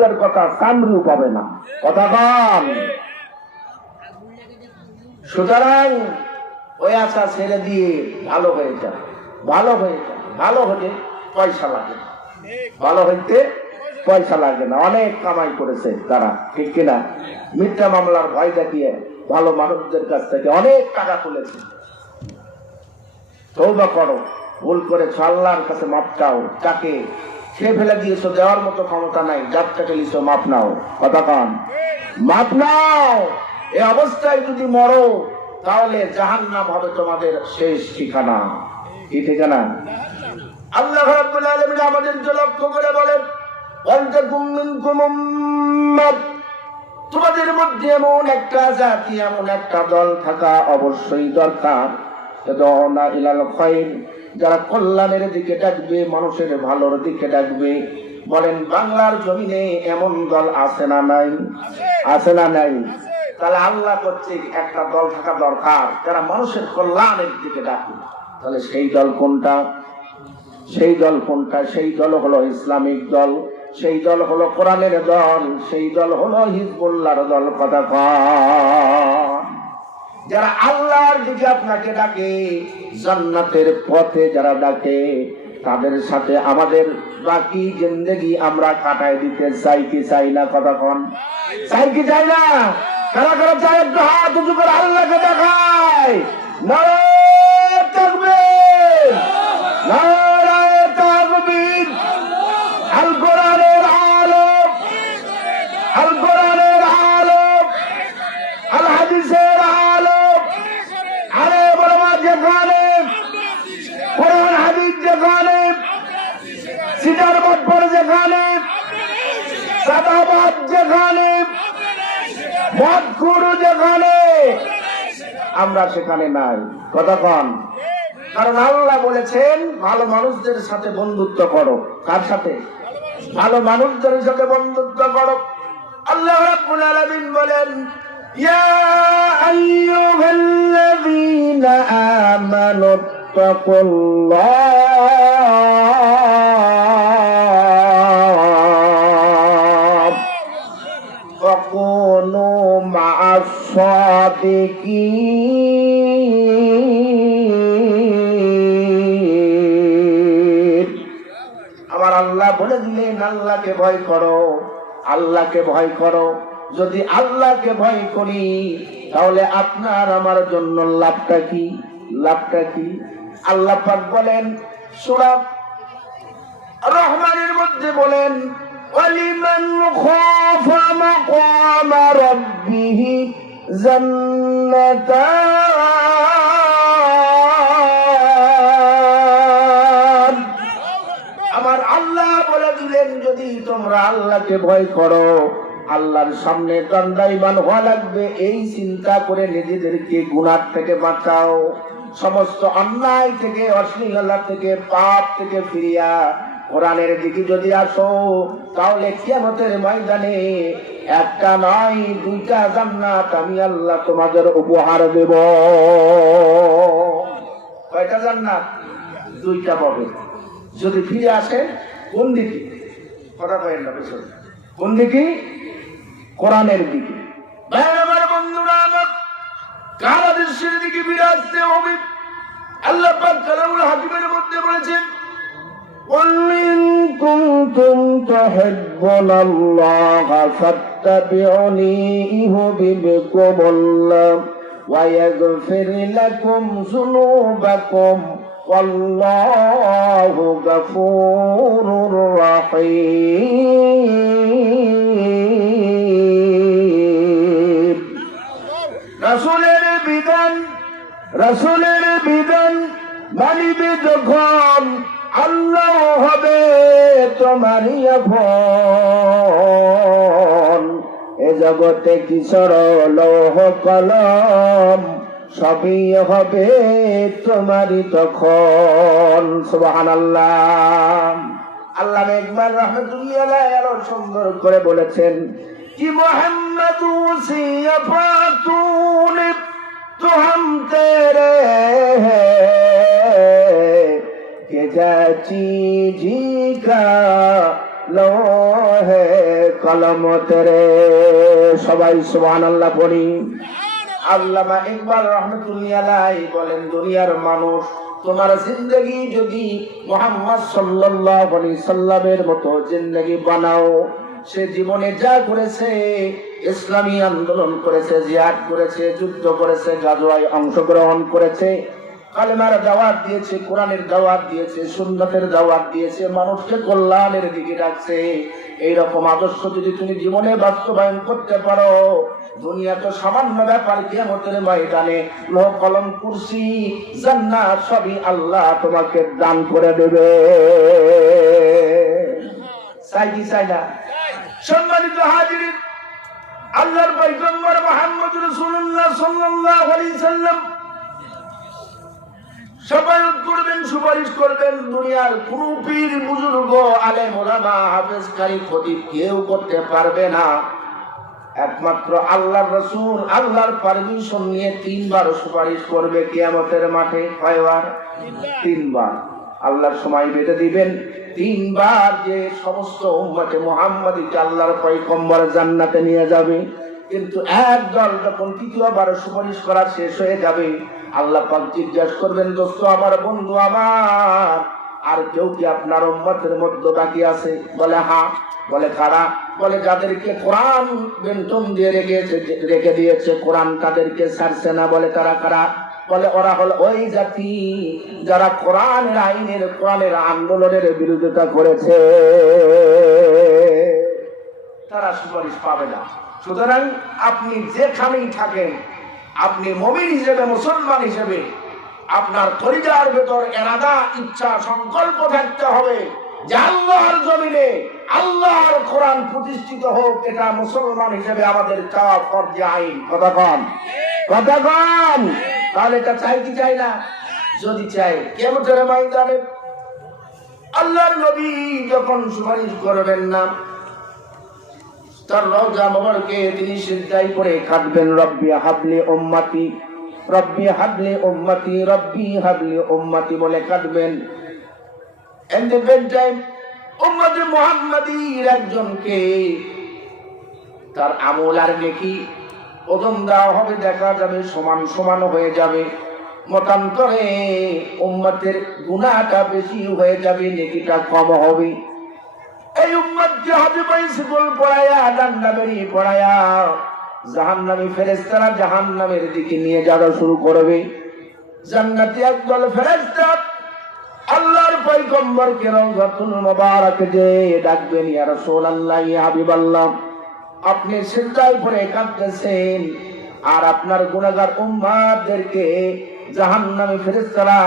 দূরের কথা কামড়িও পাবে না। কথা কন। সুতরাং ওই আশা ছেড়ে দিয়ে ভালো হয়ে যা। ভালো হয়ে যা। ভালো হতে পয়সা লাগে ভালো হইতে পয়সা লাগে না। অনেক কামাই করেছে তারা। ঠিক কিনা? মিথ্যা মামলার ভয় দেখিয়ে ভালো মানুষদের কাছ থেকে অনেক টাকা তুলেছে। তৌবা করো। ভুল করে আল্লাহর কাছে মাপ চাও। তাকে সে ফেলে দিয়েছ, দেওয়ার মতো ক্ষমতা নাই। যার থেকে লিছো, মাপ নাও। কথা কন। মাপ নাও। এই অবস্থায় যদি মরো, তাহলে জাহান্নাম হবে তোমাদের শেষ ঠিকানা। কি ঠিকানা? আল্লাহ রাব্বুল আলামিন আমাদেরকে লক্ষ্য করে বলেন তোমাদের মধ্যে এমন একটা জাতি, এমন একটা দল থাকা অবশ্যই দরকার। যারা কল্যাণের দিকে ডাকবে, মানুষের ভালোর দিকে ডাকবে। বলেন, বাংলার জমিনে এমন দল আছে না নাই? আছে না নাই? তাহলে আল্লাহ করছে একটা দল থাকা দরকার, যারা মানুষের কল্যাণের দিকে ডাকবে। তাহলে সেই দল কোনটা? সেই দল কোনটা? সেই দল হলো ইসলামিক দল, সেই দল হলো কোরআনের দল, সেই দল হলো হিজবুল্লাহর দল। কথা কন। যারা আল্লাহর দিকে আপনাকে ডাকে, জান্নাতের পথে যারা ডাকে, তাদের সাথে আমাদের বাকি জিন্দেগি আমরা কাটাই দিতে চাই কি চাই না কতক্ষণ? চাই কি চাই না? কারা কারা চাই একটু হাত উঁচু করে আল্লাহকে দেখায়। মদকুরু যেখানে, আমরা সেখানে নাই। কতক্ষণ কারণ আল্লাহ বলেছেন, ভালো মানুষদের সাথে বন্ধুত্ব করো। কার সাথে? ভালো মানুষদের সাথে বন্ধুত্ব করো। আল্লাহ রাব্বুল আলামিন বলেন, ইয়া আইয়ুহাল্লাযীনা আমানু হাতে কি? আমার আল্লাহ বলে দিলেন, আল্লাহকে ভয় করো, আল্লাহকে ভয় করো। যদি আল্লাহকে ভয় করি, তাহলে আপনার আমার জন্য লাভটা কি? লাভটা কি? আল্লাহ পাক বলেন সুরাব রহমানের মধ্যে বলেন অলিমান খাফা মাকাম রাব্বিহি আমার আল্লাহ বলে দিলেন, যদি তোমরা আল্লাহকে ভয় করো, আল্লাহর সামনে দণ্ডাইমান হওয়া লাগবে। এই চিন্তা করে নিজেদেরকে গুণার থেকে বাঁচাও। সমস্ত অন্যায় থেকে, অশ্লীলতা থেকে, পাপ থেকে ফিরিয়া কোরআনের দিকে যদি আসো, তাহলে কিয়ামতের ময়দানে একটা নয়, দুইটা জান্নাত আমি আল্লাহ তোমাদের উপহার দেব। কয়টা জান্নাত? দুইটা পাবে। যদি ফিরে আসে, কোন দিকে? কথা কয়েন না পেছনে। কোন দিকে? কোরআনের দিকে। আমার বন্ধুরা আমার কারা দৃশ্যের দিকে আসতে হবে। আল্লাহ পাক কালামুল হাকিমের মধ্যে বলেছেন قل إن كنتم تحبون الله فاتبعوني يحببكم الله ويغفر لكم ذنوبكم والله غفور رحيم রাসূলের বিধান রাসূলের বিধান মানিবে যখন আল্লাহ হবে তোমারই এ জগতে কি সরলৌহ কলম সবই হবে তোমারই তখন। সুবাহান আল্লাহ আল্লাহ একবার রহমতুল্লাহ আরও সুন্দর করে বলেছেন, কি মোহাম্মদ সিয়াফাতুন তো हम तेरे हैं कि जा चीज का লোহে কলম তেরে সবাই সুবহান আল্লাহ পড়ি আল্লামা ইকবাল রহমতুল্লাহ আলাই বলেন দুনিয়ার মানুষ তোমার জিন্দগি যদি মোহাম্মদ সাল্লাল্লাহু আলাইহি সাল্লামের মতো জিন্দগি বানাও সে জীবনে যা করেছে ইসলামী আন্দোলন করেছে জিহাদ করেছে যুদ্ধ করেছে গাজোয়ায় অংশগ্রহণ করেছে কালেমার দাওয়াত দিয়েছে, কোরআনের দাওয়াত দিয়েছে, সুন্নতের দাওয়াত দিয়েছে, মানুষকে কল্যাণের দিকে ডাকছে। এইরকম আদর্শ যদি তুমি জীবনে বাস্তবায়ন করতে পারো, দুনিয়া তো সামান্য ব্যাপার কিয়ামতের ময়দানে। লোহ কলম কুরসি, জান্নাত সবই আল্লাহ তোমাকে দান করে দেবে। চাই চাই না সম্মানিত হাজির আল্লাহর পয়গম্বর মোহাম্মদ রাসূলুল্লাহ সাল্লাল্লাহু আলাইহি সাল্লাম সবাইত করবেন, সুপারিশ করবেন, দুনিয়ার কোন বুজুর্গ, আলেম ওলামা হাফেজ কারি খতিব কেউ করতে পারবে না। একমাত্র আল্লাহর রসুল, আল্লাহর পারমিশন নিয়ে তিনবার সুপারিশ করবে কিয়ামতের মাঠে, কয়বার? তিনবার। আল্লাহর সময় বেঁধে দিবেন। তিনবার যে সমস্ত উম্মতে মোহাম্মদীকে আল্লাহর পয়গম্বর জান্নাতে নিয়ে যাবে, কিন্তু একদল যখন তৃতীয়বার সুপারিশ করা শেষ হয়ে যাবে আল্লাহ পাক জিজ্ঞাসা করবেন দোস্ত, আমার বন্ধু আমার, আর কেউ কি আপনার উম্মতের মধ্যে বাকি আছে? বলে হ্যাঁ বলে, কারা? বলে, যাদেরকে কোরআন বেন্টন দিয়ে রেখেছে, রেখে দিয়েছে, কোরআন তাদেরকে ছাড়ছে না। বলে কারা কারা? বলে, ওরা হল ওই জাতি যারা কোরআনের আইনের, কোরআনের আন্দোলনের বিরোধিতা করেছে। তারা সুপারিশ পাবে না। সুতরাং আপনি যেখানেই থাকেন আপনি মমিন হিসেবে, মুসলমান হিসেবে আপনার তরিজার ভেতর এরাদা, ইচ্ছা, সংকল্প থাকতে হবে যে আল্লাহর জমিনে আল্লাহর কোরআন প্রতিষ্ঠিত হোক, এটা মুসলমান হিসেবে আমাদের চাওয়া আইন। কথা কম কথা কম তাহলে এটা চাই কি চাই না? যদি চাই। কেমন ময়দানে আল্লাহর নবী যখন সুপারিশ করবেন না তার রওজা মোবারকে তিনি সিজদাই করে কাঁদবেন রব্বি হাবলি উম্মতি, রব্বি হাবলি উম্মতি, রব্বি হাবলি উম্মতি বলে কাঁদবেন। এন্ড দ্য বেড টাইম উম্মতে মুহাম্মাদির একজনকে তার আমল আর নেকি ওজন দেওয়া হবে, দেখা যাবে সমান সমান হয়ে যাবে। মতান্তরে উম্মতের গুণাটা বেশি হয়ে যাবে, নেকিটা কম হবে। এই উম্মতকে হবে বাইসিকুল পড়ায়া ডান্ডা বেরিয়ে পড়ায়া, জাহান্নামী ফেরেস্তারা জাহান্নামের দিকে নিয়ে যাওয়া শুরু করবে। জান্নাতি একদল ফেরেস্তা আল্লাহর পয়গম্বরকে রওজাতুল মুবারক যে ডাকবেন, ইয়া রাসূলুল্লাহ, ইয়া হাবিবাল্লাহ। আপনি সিজদায় পড়ে কাঁদতেছেন, আর আপনার গুনাহগার উম্মাতদেরকে জাহান্নামী ফেরেশতারা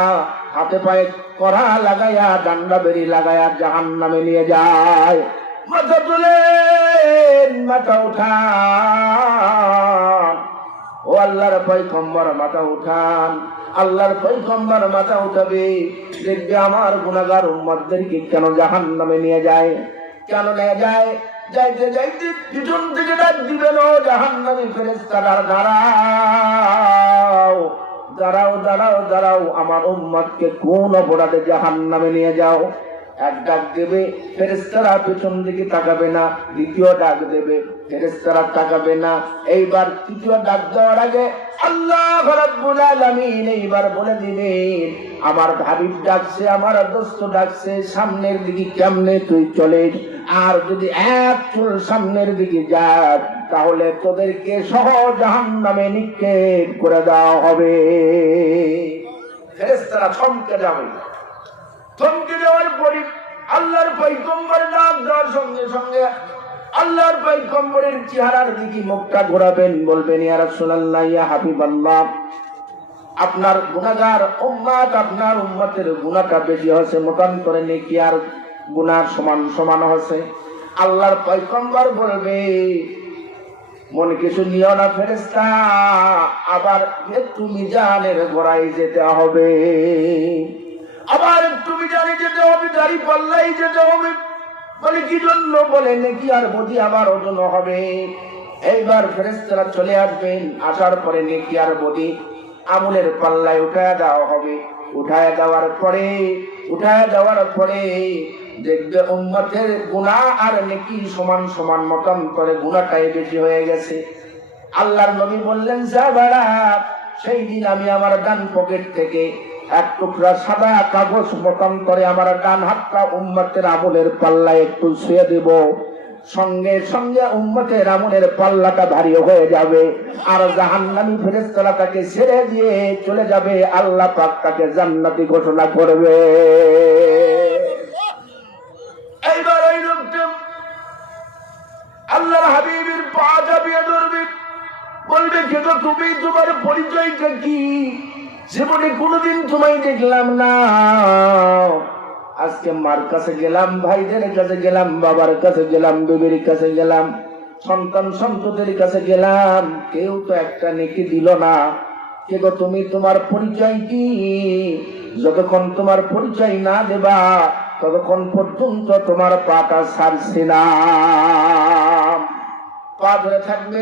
হাতে পায়ে করা লাগাইয়া ডান্ডা বেরি লাগায়া জাহান্নামে নিয়ে যায়। মাথা তুলেন মাথা উঠান। ও আল্লাহর পয়গম্বর, মাথা উঠান। আল্লাহর পয়গম্বর, মাথা উঠাবে। দেখবে আমার গুনাহগার উম্মতদেরকে কেন জাহান নামে নিয়ে যায়? কেন নিয়ে যায়? যাইতে যাইতে পিছন থেকে ডাক দিবেন ও জাহান্নামী ফেরেশতারা দাঁড়াও দাঁড়াও দাঁড়াও দাঁড়াও আমার উম্মাদকে কোন অপরাধে জাহান নামে নিয়ে যাও। এক ডাক দেবে ফেরেস্তারা পেছন দিকে তাকাবে না, দ্বিতীয় ডাক দেবে ফেরেস্তারা তাকাবে না। এইবার তৃতীয় ডাক দেওয়ার আগে আল্লাহ রাব্বুল আলামিন এইবার বলে দিবেন আমার ভাবিব ডাকছে আমার দোস্ত ডাকছে সামনের দিকে কেমনে তুই চলে আর যদি এক চুল সামনের দিকে যাস, তাহলে তোদেরকে সহ জাহান নামে নিক্ষেপ করে দেওয়া হবে। ফেরেস্তারা থমকে যাবে। থমকে যাওয়ার পরে আল্লাহর পৈগম্বর ডাক দেওয়ার সঙ্গে সঙ্গে আল্লাহর পৈগম্বরের চেহারার দিকে মুখটা ঘোরাবেন, বলবেন, ইয়া রাসূলুল্লাহ, ইয়া হাবিবাল্লাহ, আপনার গুনাহগার উম্মাত আপনার উম্মতের গুনাহটা বেশি হয়েছে মতান্তরে নেকি আর গুনার সমান সমান হয়েছে। আল্লাহর পয়গম্বর বলবে, মনে কিছু নিও না ফেরেস্তা আবার একটু মিজানের গোড়ায় যেতে হবে। আবার একটু মিজানে যেতে হবে দাড়ি পাল্লাই যেতে হবে বলে, কি জন্য? বলে, নাকি আর বদি আবার ওজন হবে। এইবার ফেরেস্তারা চলে আসবেন। আসার পরে নেকি আর বদি আমুলের পাল্লায় উঠায় দেওয়া হবে। উঠায় দেওয়ার পরে, উঠায় দেওয়ার পরে দেখবে উম্মতের গুনাহ আর নেকি সমান সমান মতান্তরে গুনাহটাই বেশি হয়ে গেছে। আল্লাহর নবী বললেন সাহাবারা সেই দিন আমি আমার ডান পকেট থেকে এক টুকরা সাদা কাগজ মতান্তরে আমার ডান হাতটা উম্মতের আমলের পাল্লায় একটু শুয়ে দেব। সঙ্গে সঙ্গে উম্মতের আমলের পাল্লাটা ভারী হয়ে যাবে আর জাহান্নামী ফেরেশতারা তাকে ছেড়ে দিয়ে চলে যাবে। আল্লাহ পাক তাকে জান্নাতি ঘোষণা করবে। এইবার ওই লোকটা আল্লাহর হাবিবের পা চাপিয়ে ধরবে। বলবে কেন তুমি তোমার পরিচয়টা কি? জীবনে কোনোদিন তোমায় দেখলাম না। আজকে মার কাছে গেলাম, ভাইদের কাছে গেলাম, বাবার কাছে গেলাম, বিবির কাছে গেলাম, সন্তান সন্ততির কাছে গেলাম। কেউ তো একটা নেকি দিল না। কে গো তুমি, তোমার পরিচয় কি? যতক্ষণ তোমার পরিচয় না দেবা, ততক্ষণ পর্যন্ত তোমার পাটা ছাড়ছে না। পা ধরে থাকবে।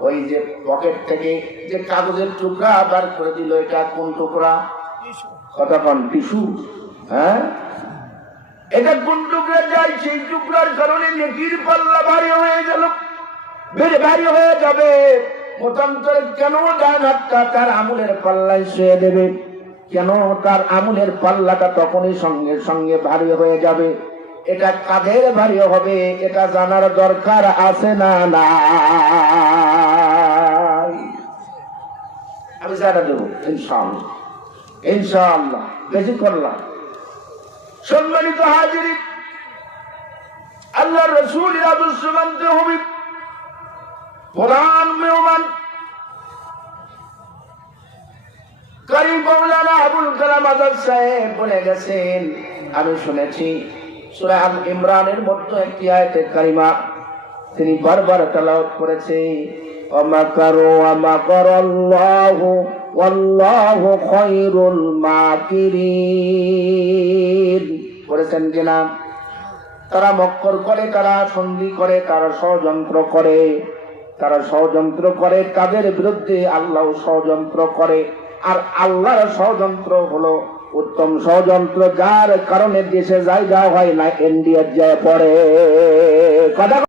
ওই যে পকেট থেকে যে কাগজের টুকরা বার করে দিল এটা কোন টুকরা? কতক্ষণ টিসু হ্যাঁ? এটা কোন টুকরা? যায় সেই টুকরার কারণে নেকির পাল্লা ভারী হয়ে গেল। বেড়ে ভারী হয়ে যাবে। মতান্তরে কেন ডান হাতটা তার আমুলের পাল্লায় শুয়ে দেবে? কেন তার আমুলের পাল্লাটা তখনই সঙ্গে সঙ্গে ভারী হয়ে যাবে? এটা কাঁধের ভারী হবে? এটা জানার দরকার আছে না না আমি জানা দেবো বেশি করলাম সম্মানিত হাজিরি আল্লাহ রসুল প্রধান মেহমান মৌলানা আবুল কালাম আজাদ সাহেব বলে গেছেন, আমি শুনেছি, সুরা ইমরানের মধ্যে একটি আয়তে কারিমা, তিনি বারবার তালাওয়াত করেছে অমাকারো অমাকর আল্লাহ ওয়াল্লাহু খায়রুল মাকিরিন করেছেন কিনা তারা মক্কর করে, তারা সন্ধি করে, তারা ষড়যন্ত্র করে। তারা ষড়যন্ত্র করে, তাদের বিরুদ্ধে আল্লাহ ষড়যন্ত্র করে। আর আল্লাহর ষড়যন্ত্র হলো উত্তম ষড়যন্ত্র, যার কারণে দেশে জায়গা হয় না ইন্ডিয়ার যায় পড়ে কথা